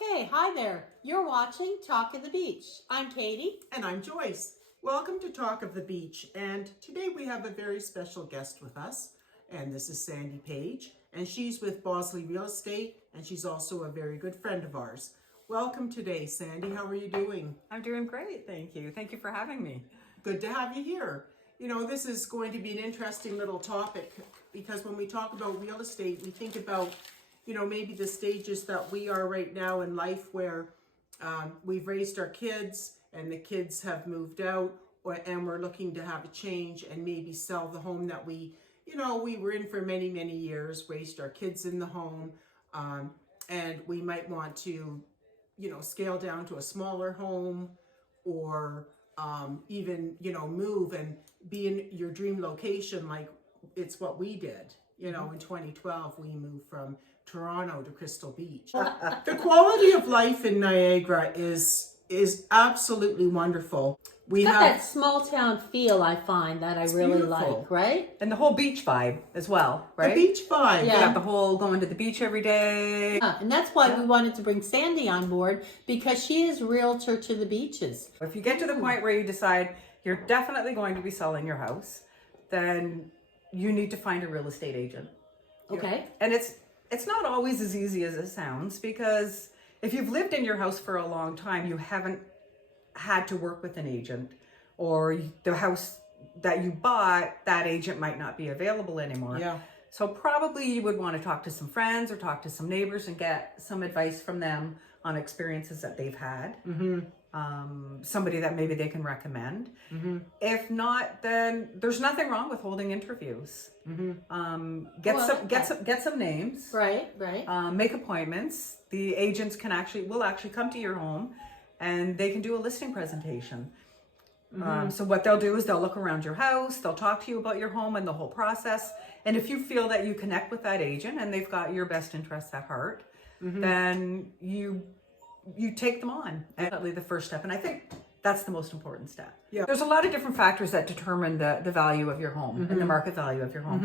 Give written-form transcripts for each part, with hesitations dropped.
Okay, hi there. You're watching Talk of the Beach. I'm Katie. And I'm Joyce. Welcome to Talk of the Beach. And today we have a very special guest with us. And this is Sandy Page. And she's with Bosley Real Estate. And she's also a very good friend of ours. Welcome today, Sandy. How are you doing? I'm doing great, thank you. Thank you for having me. Good to have you here. You know, this is going to be an interesting little topic because when we talk about real estate, we think about, you know, maybe the stages that we are right now in life where we've raised our kids and the kids have moved out and we're looking to have a change and maybe sell the home that we were in for many, many years, raised our kids in the home, and we might want to, scale down to a smaller home or even, move and be in your dream location like it's what we did. In 2012, we moved from Toronto to Crystal Beach. The quality of life in Niagara is absolutely wonderful. We got that small town feel, I find, that I really beautiful. like, right? And the whole beach vibe as well, right? The beach vibe. You got the whole going to the beach every day. Yeah, and that's why we wanted to bring Sandy on board, because she is realtor to the beaches. If you get to the point where you decide you're definitely going to be selling your house, then you need to find a real estate agent. Okay. And it's not always as easy as it sounds, because if you've lived in your house for a long time, you haven't had to work with an agent, or the house that you bought, that agent might not be available anymore. Yeah. So probably you would want to talk to some friends or talk to some neighbors and get some advice from them on experiences that they've had. Mm-hmm. Somebody that maybe they can recommend. Mm-hmm. If not, then there's nothing wrong with holding interviews. Mm-hmm. Get some names. Right. Make appointments. The agents will actually come to your home, and they can do a listing presentation. Mm-hmm. So what they'll do is they'll look around your house, they'll talk to you about your home and the whole process. And if you feel that you connect with that agent and they've got your best interests at heart, mm-hmm. then you take them on. Definitely the first step. And I think that's the most important step. Yeah. There's a lot of different factors that determine the value of your home, mm-hmm. and the market value of your home.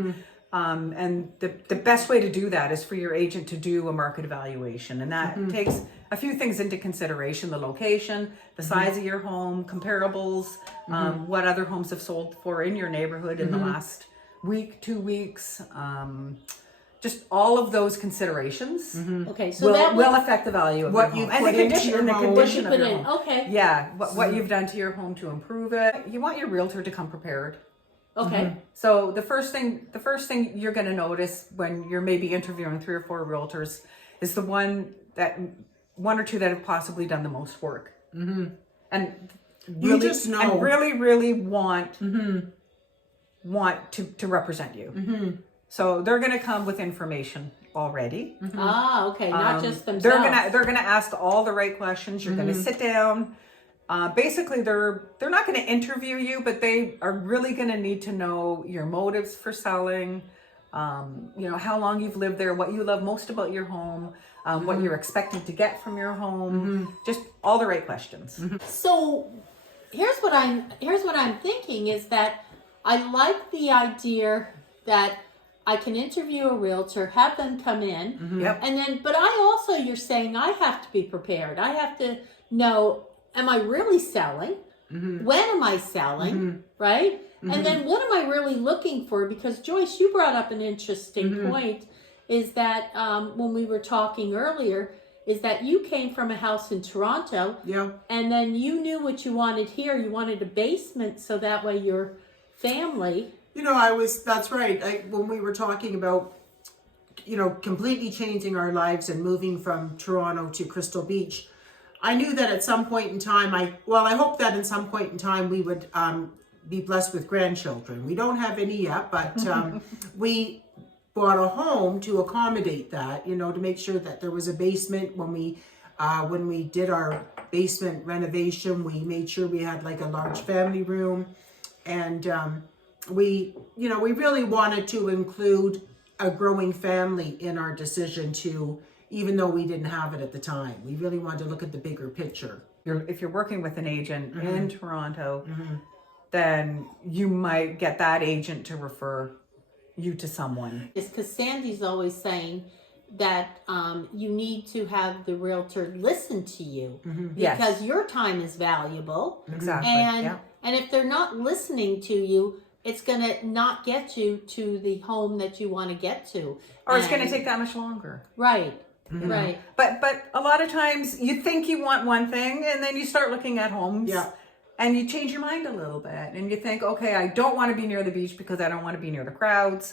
Mm-hmm. And the best way to do that is for your agent to do a market evaluation. And that mm-hmm. takes a few things into consideration: the location, the mm-hmm. size of your home, comparables, mm-hmm. What other homes have sold for in your neighborhood in mm-hmm. the last week, 2 weeks. Just all of those considerations mm-hmm. Okay, so that will affect the value of what your you home. Put And the condition of your in. home. Okay. Yeah, what you've done to your home to improve it. You want your realtor to come prepared. Okay. Mm-hmm. So the first thing you're going to notice when you're maybe interviewing 3 or 4 realtors is the one or two that have possibly done the most work. Mm-hmm. And really, you just know. And really want to represent you. Mm-hmm. So they're going to come with information already. Mm-hmm. Okay, not just themselves. They're gonna ask all the right questions. You're mm-hmm. going to sit down. Basically, they're not going to interview you, but they are really going to need to know your motives for selling. How long you've lived there, what you love most about your home, mm-hmm. what you're expecting to get from your home. Mm-hmm. Just all the right questions. Mm-hmm. So here's what I'm thinking is that I like the idea that I can interview a realtor, have them come in, mm-hmm. Yep. And then, but you're saying I have to be prepared. I have to know, am I really selling? Mm-hmm. When am I selling? Mm-hmm. Right? Mm-hmm. And then what am I really looking for? Because Joyce, you brought up an interesting mm-hmm. point, is that when we were talking earlier, is that you came from a house in Toronto. Yeah. And then you knew what you wanted here. You wanted a basement so that way your family... that's right. When we were talking about, completely changing our lives and moving from Toronto to Crystal Beach, I knew that at some point in time, I hope that at some point in time we would be blessed with grandchildren. We don't have any yet, but we bought a home to accommodate that, to make sure that there was a basement. When we did our basement renovation, we made sure we had like a large family room, and we really wanted to include a growing family in our decision to, even though we didn't have it at the time. We really wanted to look at the bigger picture. If you're working with an agent mm-hmm. in Toronto, mm-hmm. then you might get that agent to refer you to someone. It's because Sandy's always saying, you need to have the realtor listen to you Yes. because your time is valuable. Exactly. And yeah. and if they're not listening to you, it's gonna not get you to the home that you want to get to, Or it's going to And- take that much longer. right, right. But a lot of times you think you want one thing, and then you start looking at homes. Yeah. And you change your mind a little bit, and you think, okay, I don't want to be near the beach because I don't want to be near the crowds.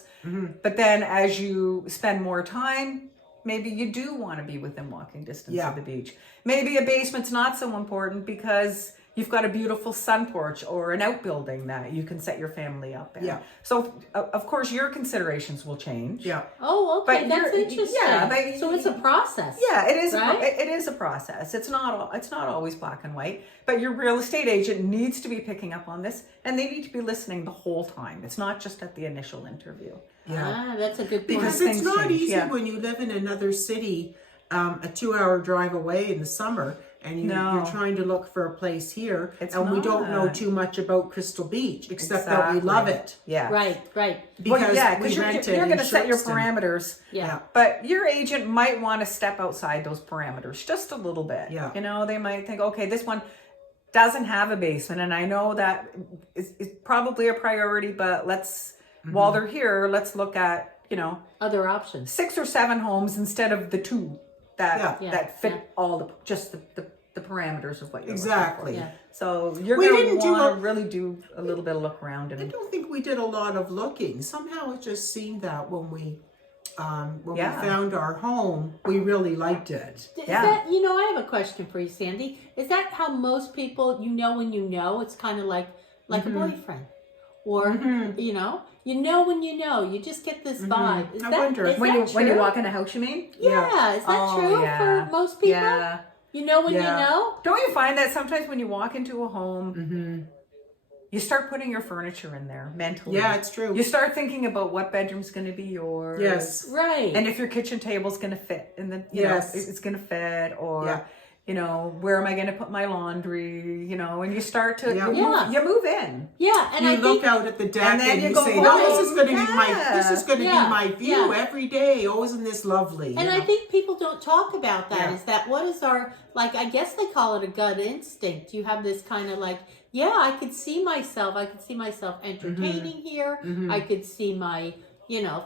But then as you spend more time, maybe you do want to be within walking distance Yeah. of the beach. Maybe a basement's not so important because you've got a beautiful sun porch or an outbuilding that you can set your family up in. Yeah. So of course your considerations will change. Yeah. Oh, okay, But that's you're- interesting. yeah, but- so it's a process. Yeah, it is. Right? It is a process. It's not always black and white. But your real estate agent needs to be picking up on this, and they need to be listening the whole time. It's not just at the initial interview. Ah, that's a good point. Because Things it's not change, easy yeah. when you live in another city, a 2-hour drive away in the summer, and No. you're trying to look for a place here, It's and we don't know not. too much about Crystal Beach, except that we love it. Yeah. Right, right. Because because we rented you're in going to set your Shripston. parameters. Yeah. But your agent might want to step outside those parameters just a little bit. Yeah. You know, they might think, okay, this one doesn't have a basement, and I know that it's probably a priority, but while they're here, let's look at, Other options. 6 or 7 homes instead of the 2 that Yeah. that fit Yeah. all the parameters of what you're Exactly. looking for. Yeah. So you're We going didn't to do want a- to really do a little bit of look around I and don't think we did a lot of looking. Somehow it just seemed that when we Yeah. found our home, we really liked it. Is Yeah. that, I have a question for you, Sandy. Is that how most people, when you know, it's kind of like a boyfriend? Or, you know when you know, you just get this vibe. Is I that, wonder is when that you true? when you walk in a house, you mean? Yeah, is that Oh, true yeah. for most people? Yeah. You know when Yeah. you know? Don't you find that sometimes when you walk into a home, you start putting your furniture in there mentally? Yeah, it's true. You start thinking about what bedroom's going to be yours. Yes. Right. And if your kitchen table's going to fit in the, Yes. it's going to fit, or, Yeah. where am I going to put my laundry, and you start to, Yeah. you move in. yeah, and You I look think out at the deck And then and you you go say, home. "No, this is going to be Yeah. this is going to Yeah. be my view Yeah. every day. Oh, isn't this lovely?" And you I know? think people don't talk about that. Yeah. Is that what is our, I guess they call it a gut instinct. You have this kind of I could see myself. I could see myself entertaining here. I could see my,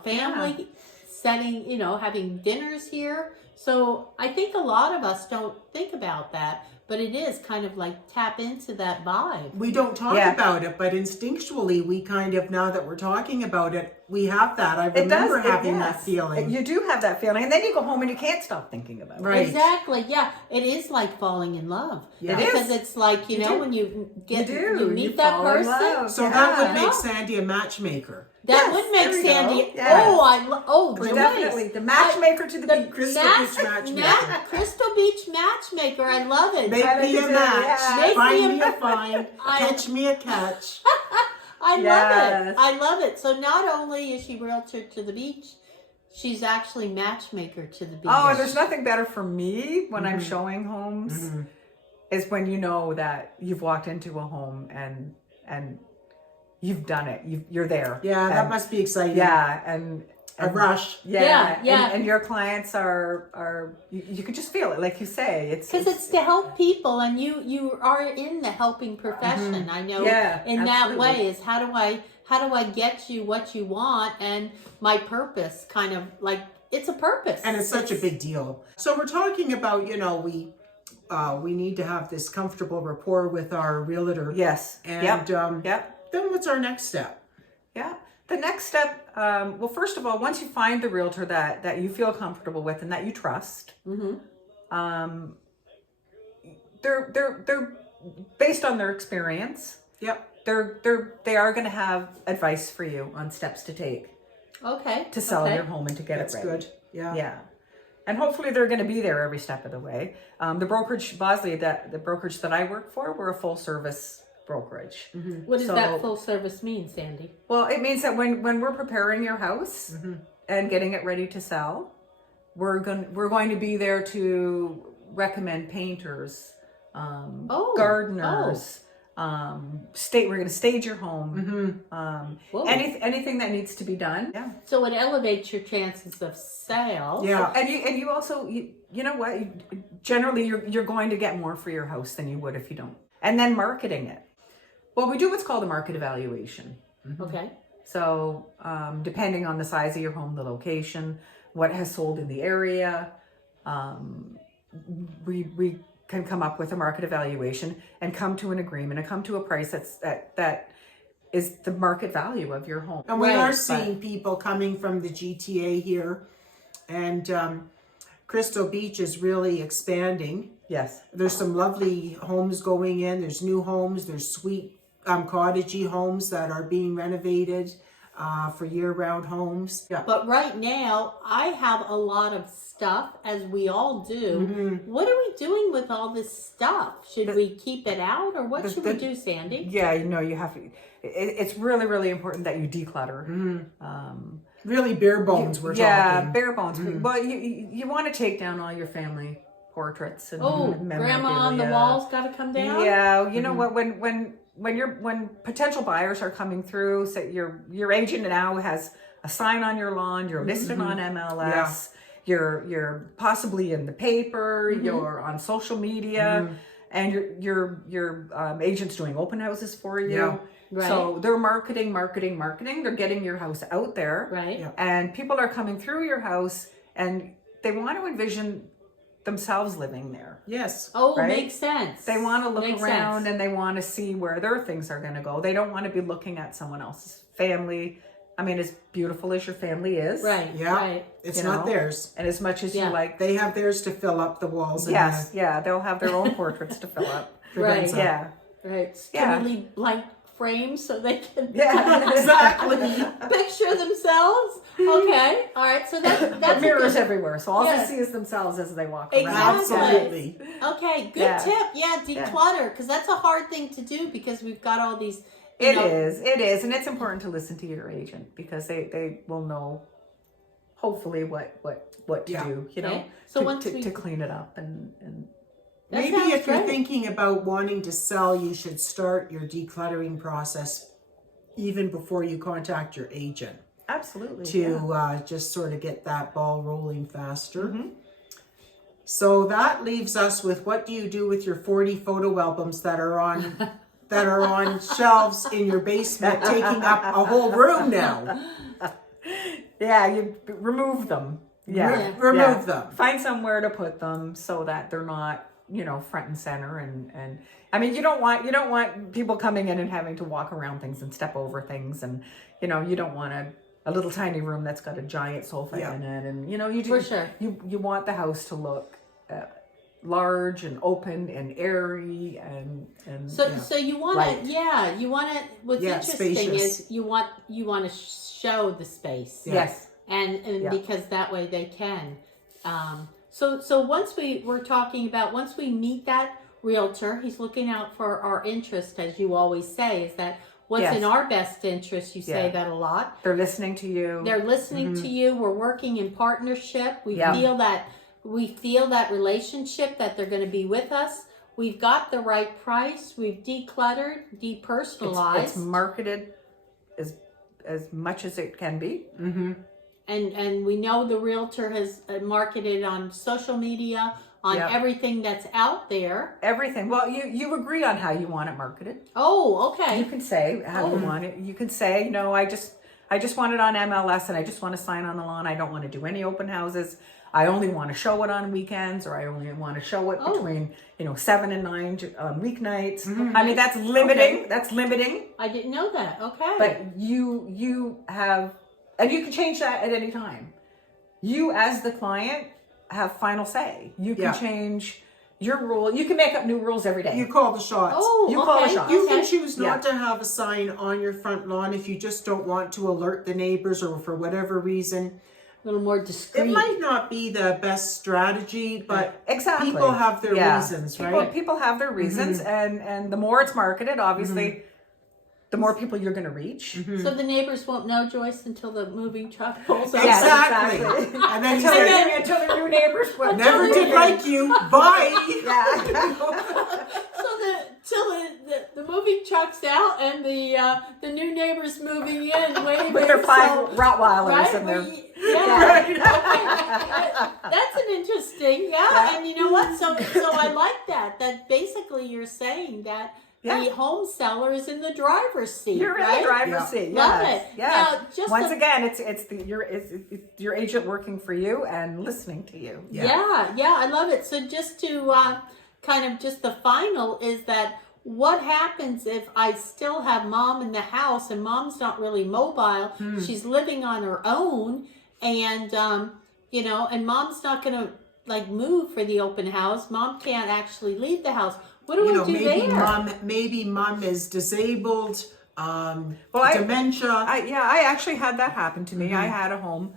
family setting, having dinners here. So I think a lot of us don't think about that, but it is kind of tap into that vibe. We don't talk Yeah. about it, but instinctually, we kind of, now that we're talking about it, we have that. I It remember does. having that yes. feeling. You do have that feeling. And then you go home and you can't stop thinking about it. Right. Exactly. Yeah, it is like falling in love. Yeah. It Because is. it's like You do. when you get You do. meet You that fall in person. love. So Yeah. that would make Yeah. Sandy a matchmaker. That Yes, would make there we go. Sandy. Yes. Joyce. Definitely. The matchmaker to the beach. Crystal Beach matchmaker. Crystal Beach matchmaker. I love it. Make I me think a so, match. yeah. Make Find me a- me a find. I- Catch me a catch. I love Yes. it. I love it. So not only is she realtor to the beach, she's actually matchmaker to the beach. Oh, and there's nothing better for me when I'm showing homes is when you know that you've walked into a home and you've done it. You're there. Yeah, that And- must be exciting. Yeah, and A rush. Yeah, Yeah. And your clients are you could just feel it, like you say. because it's to help people, and you are in the helping profession. I know. Yeah, in that absolutely. way is how do I get you what you want, and my purpose kind of it's a purpose, And it's such a big deal. So we're talking about, we need to have this comfortable rapport with our realtor. Yes. And Yep. then what's our next step? Yeah. The next step, well, first of all, once you find the realtor that you feel comfortable with and that you trust, they're based on their experience. Yep. They are going to have advice for you on steps to take okay to sell okay. your home and to get That's it ready. good. Yeah. Yeah. And hopefully they're going to be there every step of the way. The brokerage, Bosley, the brokerage that I work for, we're a full service brokerage. What does So- that full service mean, Sandy? Well, it means that when we're preparing your house and getting it ready to sell, we're going to be there to recommend painters, gardeners, We're going to stage your home. Whoa. Anything that needs to be done. Yeah. So it elevates your chances of sale. Yeah. And you also, you know what? Generally, you're going to get more for your house than you would if you don't. And then marketing it. Well, we do what's called a market evaluation. Okay. So depending on the size of your home, the location, what has sold in the area, we can come up with a market evaluation and come to an agreement and come to a price that is the market value of your home. And we are seeing people coming from the GTA here, and Crystal Beach is really expanding. Yes. There's some lovely homes going in. There's new homes. There's sweet cottagey homes that are being renovated for year-round homes. Yeah. But right now, I have a lot of stuff, as we all do. What are we doing with all this stuff? Should we keep it out, or what should we do, Sandy? Yeah, you have to. It's really, really important that you declutter. Really bare bones, we're talking. Yeah, bare bones. Well, you want to take down all your family portraits and Grandma on the walls got to come down? Yeah, you know what? When potential buyers are coming through, so your agent now has a sign on your lawn. You're listed on MLS. You're possibly in the paper. You're on social media, and your agent's doing open houses for you. Yeah. Right. So they're marketing. They're getting your house out there, Right. Yeah. and people are coming through your house, and they want to envision themselves living there. Yes. Oh, Right? makes sense. They want to look Makes around sense. and they want to see where their things are going to go. They don't want to be looking at someone else's family. I mean, as beautiful as your family is, Right. Yeah. Right. It's You not know? theirs. and as much as Yeah. you like, They have theirs to fill up the walls. yes, yeah, they'll have their own portraits to fill up. Right. Yeah, Right. Yeah. Can we leave blank frames so they can yeah, Exactly. picture themselves? Okay. All right. So that's mirrors a everywhere, so all Yeah. they see is themselves as they walk around. Exactly. Absolutely. good, okay. Good Yeah. tip. Yeah. Declutter, because that's a hard thing to do because we've got all these. you It know, is, and it's important to listen to your agent because they will know, hopefully, what to Yeah. do. You know, Okay. So to, once to, we- to clean it up and That Maybe sounds if you're great. thinking about wanting to sell, you should start your decluttering process even before you contact your agent absolutely to just sort of get that ball rolling faster. So that leaves us with, what do you do with your 40 photo albums that are on shelves in your basement, taking up a whole room now? Yeah, you remove them. Yeah, Remove them. Find somewhere to put them so that they're not, front and center. And I mean, you don't want people coming in and having to walk around things and step over things, and you don't want a little tiny room that's got a giant sofa in it, and you For sure. you want the house to look large and open and airy and So you want Right. to, you want to. What's interesting spacious. is you want to show the space. yes. and Yeah. because that way they can. So once we're talking about, once we meet that realtor, he's looking out for our interest, as you always say, is that what's Yes. in our best interest. You say Yeah. that a lot. They're listening to you. They're listening to you. We're working in partnership. We Yeah. feel that relationship, that they're going to be with us. We've got the right price. We've decluttered, depersonalized. It's marketed as much as it can be. And we know the realtor has marketed on social media, on Yep. everything that's out there. Everything. Well, you agree on how you want it marketed. Oh, okay. You can say how you want it. You can say, I just want it on MLS and I just want to sign on the lawn. I don't want to do any open houses. I only want to show it on weekends, or I only want to show it between 7 and 9 on weeknights. I mean, that's limiting. Okay. That's limiting. I didn't know that. Okay. But you have, and you can change that at any time. You, as the client, have final say. You can change your rule. You can make up new rules every day. You call the shots. Oh, You okay. call the shots. You can Okay. choose not to have a sign on your front lawn if you just don't want to alert the neighbors, or for whatever reason. A little more discreet. It might not be the best strategy, but Exactly. people have their reasons, right? People have their reasons, and the more it's marketed, obviously, the more people you're going to reach. So the neighbors won't know, Joyce, until the moving truck pulls up. Yes, Exactly. exactly. And then you Until, say, until their new neighbors will. never did like you, bye. Yeah. So till the moving trucks out and the new neighbors moving in, waving With their 5 so, Rottweilers right? and their... Yeah, okay. That's an interesting, and you know what? So I like that. That basically you're saying that the home seller is in the driver's seat. You're in right? the driver's seat. Love Yes. it. Yes. Now, just Once again, it's your agent working for you and listening to you. Yeah, I love it. So just to kind of just the final is that what happens if I still have mom in the house and mom's not really mobile? She's living on her own, and and mom's not going to like move for the open house. Mom can't actually leave the house. What do we do there? Maybe mom is disabled, dementia. I actually had that happen to me. I had a home,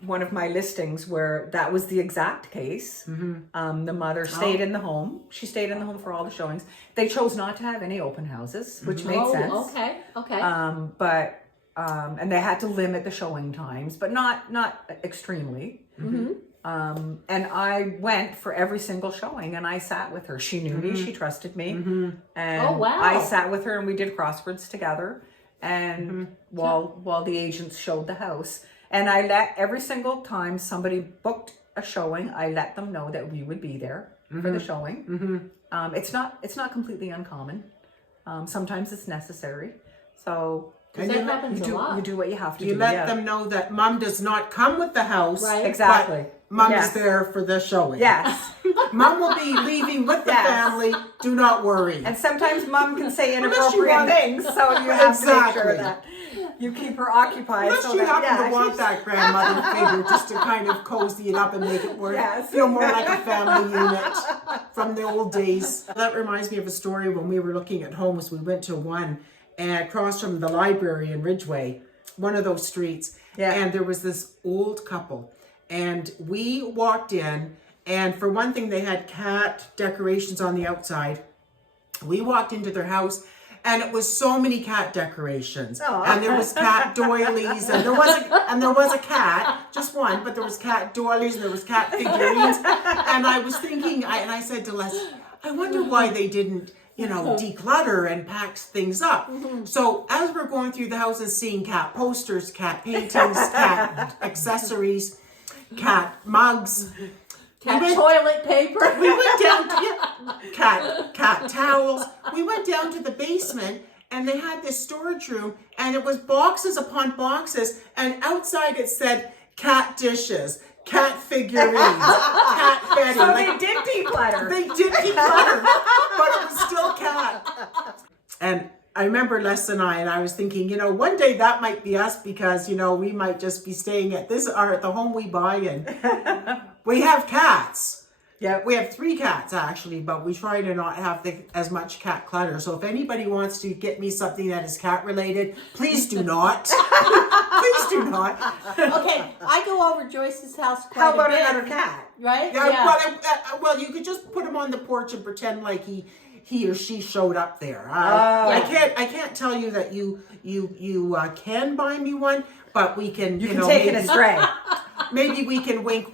one of my listings where that was the exact case. The mother stayed in the home. She stayed in the home for all the showings. They chose not to have any open houses, which made sense. Okay. And they had to limit the showing times, but not extremely. And I went for every single showing, and I sat with her. She knew me, she trusted me, and I sat with her, and we did crosswords together. And while the agents showed the house, and I let every single time somebody booked a showing, I let them know that we would be there for the showing. It's not completely uncommon. Sometimes it's necessary. So. And that happens a lot. You do what you have to do. You let them know that mom does not come with the house. Right. Exactly. But mom is there for the showing. Yes. Mom will be leaving with the family. Do not worry. And sometimes mom can say inappropriate things, so you have to make sure that you keep her occupied. Unless you happen to want that grandmother figure just to kind of cozy it up and make it feel more like a family unit from the old days. That reminds me of a story when we were looking at homes. We went to one and across from the library in Ridgeway, one of those streets. And there was this old couple. And we walked in, and for one thing, they had cat decorations on the outside. We walked into their house, and it was so many cat decorations. And there was cat doilies, and there was a cat, just one, but there was cat doilies, and there was cat figurines. And I was thinking, and I said to Les, I wonder why they didn't declutter and pack things up. So as we're going through the house and seeing cat posters, cat paintings, cat accessories, cat mugs, toilet paper. We went down to cat towels. We went down to the basement, and they had this storage room, and it was boxes upon boxes, and outside it said cat dishes, cat figurines, cat bedding. So they did declutter. They did declutter, but it was still cat. And I remember Les and I was thinking, one day that might be us, because, we might just be staying at the home we buy, and we have cats. Yeah, we have 3 cats actually, but we try to not have as much cat clutter. So if anybody wants to get me something that is cat related, please do not. Please do not. Okay, I go over Joyce's house quite How about a bit, another cat? right? Well, you could just put him on the porch and pretend like he or she showed up there. I can't tell you that you can buy me one, but we can. You can take it astray. Maybe we can wink,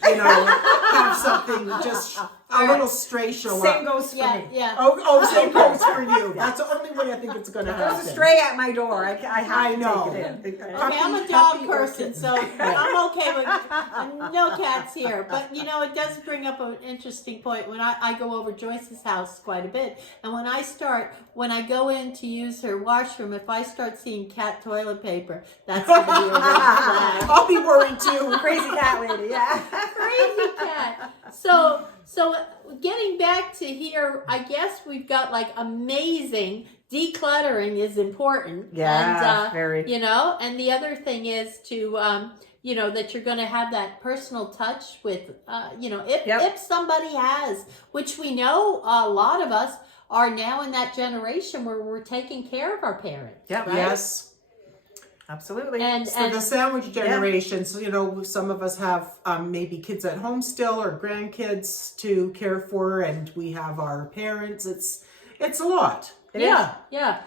have something, just a little stray show up. Same goes for me. Yeah. Oh, same goes for you. That's the only way I think it's going to happen. There's a stray at my door. I have to take it in. Okay, I'm a dog person, so I'm okay with no cats here. But it does bring up an interesting point. When I go over Joyce's house quite a bit, and when I go in to use her washroom, if I start seeing cat toilet paper, that's going to be a red flag. I'll be worried too. Crazy cat lady, yeah. Crazy cat. So getting back to here, I guess we've got like amazing decluttering is important. Yeah, and, very. And the other thing is to, that you're going to have that personal touch with, if somebody has, which we know a lot of us are now in that generation where we're taking care of our parents. Yep. Right? Yes. Absolutely. And the sandwich generation, so, some of us have maybe kids at home still or grandkids to care for, and we have our parents. It's a lot. Yeah.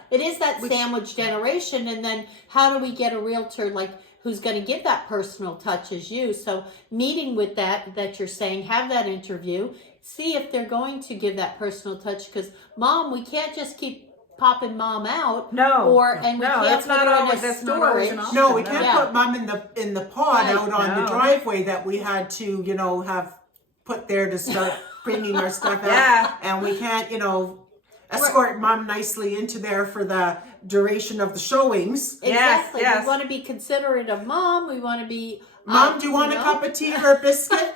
It is that sandwich generation. And then how do we get a realtor? Like, who's going to give that personal touch is you. So meeting with that you're saying, have that interview, see if they're going to give that personal touch, because mom, we can't just keep popping mom out. No. And we No, can't that's put not her always- in a that's not always an storage. option. No, we can't Yeah. put mom in the pod Right. out on the No. driveway that we had to, have put there to start bringing our stuff out. Yeah. And we can't, escort mom nicely into there for the duration of the showings. Exactly. Yes. We want to be considerate of mom. We want to be. Mom, do you want a cup of tea or a biscuit?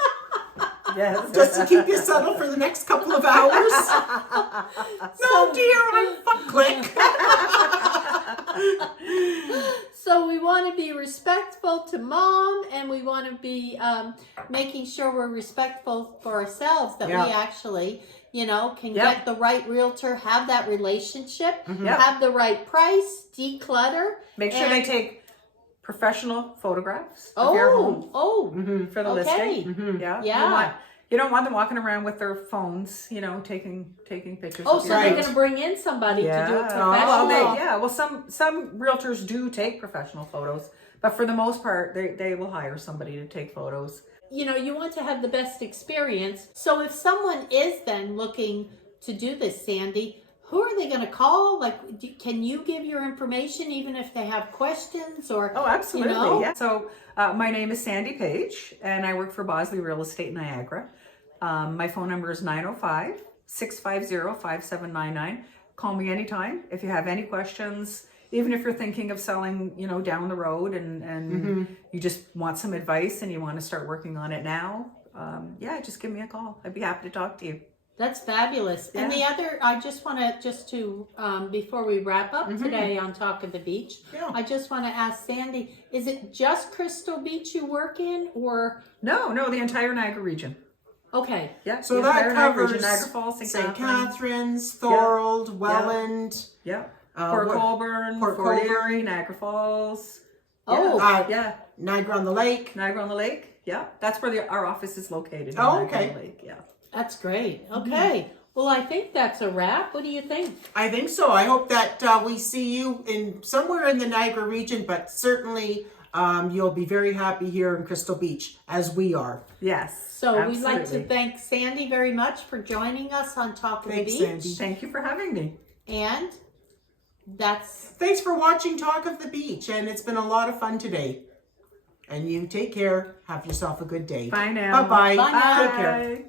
Yes. Just to keep you settled for the next couple of hours? No, dear, I'm click. So we want to be respectful to mom, and we want to be making sure we're respectful for ourselves, that we actually, can get the right realtor, have that relationship, have the right price, declutter. Make sure they take professional photographs of Oh, your home for the okay. listing. Yeah. Yeah. You don't want them walking around with their phones, taking pictures. Oh, of so your they're house. going to bring in somebody to do it professional. Well, some realtors do take professional photos, but for the most part, they will hire somebody to take photos. You want to have the best experience. So if someone is then looking to do this, Sandy, who are they going to call? Like, can you give your information even if they have questions? Or Oh, absolutely. Yeah. So my name is Sandy Page, and I work for Bosley Real Estate Niagara. My phone number is 905-650-5799. Call me anytime if you have any questions. Even if you're thinking of selling, down the road and you just want some advice and you want to start working on it now, just give me a call. I'd be happy to talk to you. That's fabulous. Yeah. And the other, I just want to, before we wrap up today on Talk of the Beach, I just want to ask Sandy, is it just Crystal Beach you work in, or? No, the entire Niagara region. Okay. Yeah. So the that entire Niagara covers region, Niagara Falls, St. Catharines, Thorold, Welland. Yeah. Port Colborne, Port Fort Colborne. Erie, Niagara Falls. Oh, Niagara on the Lake. Niagara on the Lake. Yeah. That's where our office is located. In Oh, Niagara okay. on the Lake. Yeah. that's great. Okay. Well, I think that's a wrap. What do you think? I think so. I hope that we see you in somewhere in the Niagara region, but certainly you'll be very happy here in Crystal Beach, as we are. Yes. So absolutely. we'd like to thank Sandy very much for joining us on Talk of the Beach. Sandy. Thank you for having me. And that's Thanks for watching Talk of the Beach, and it's been a lot of fun today. And you take care. Have yourself a good day. Bye now. Bye-bye. Bye now. Take care. Bye.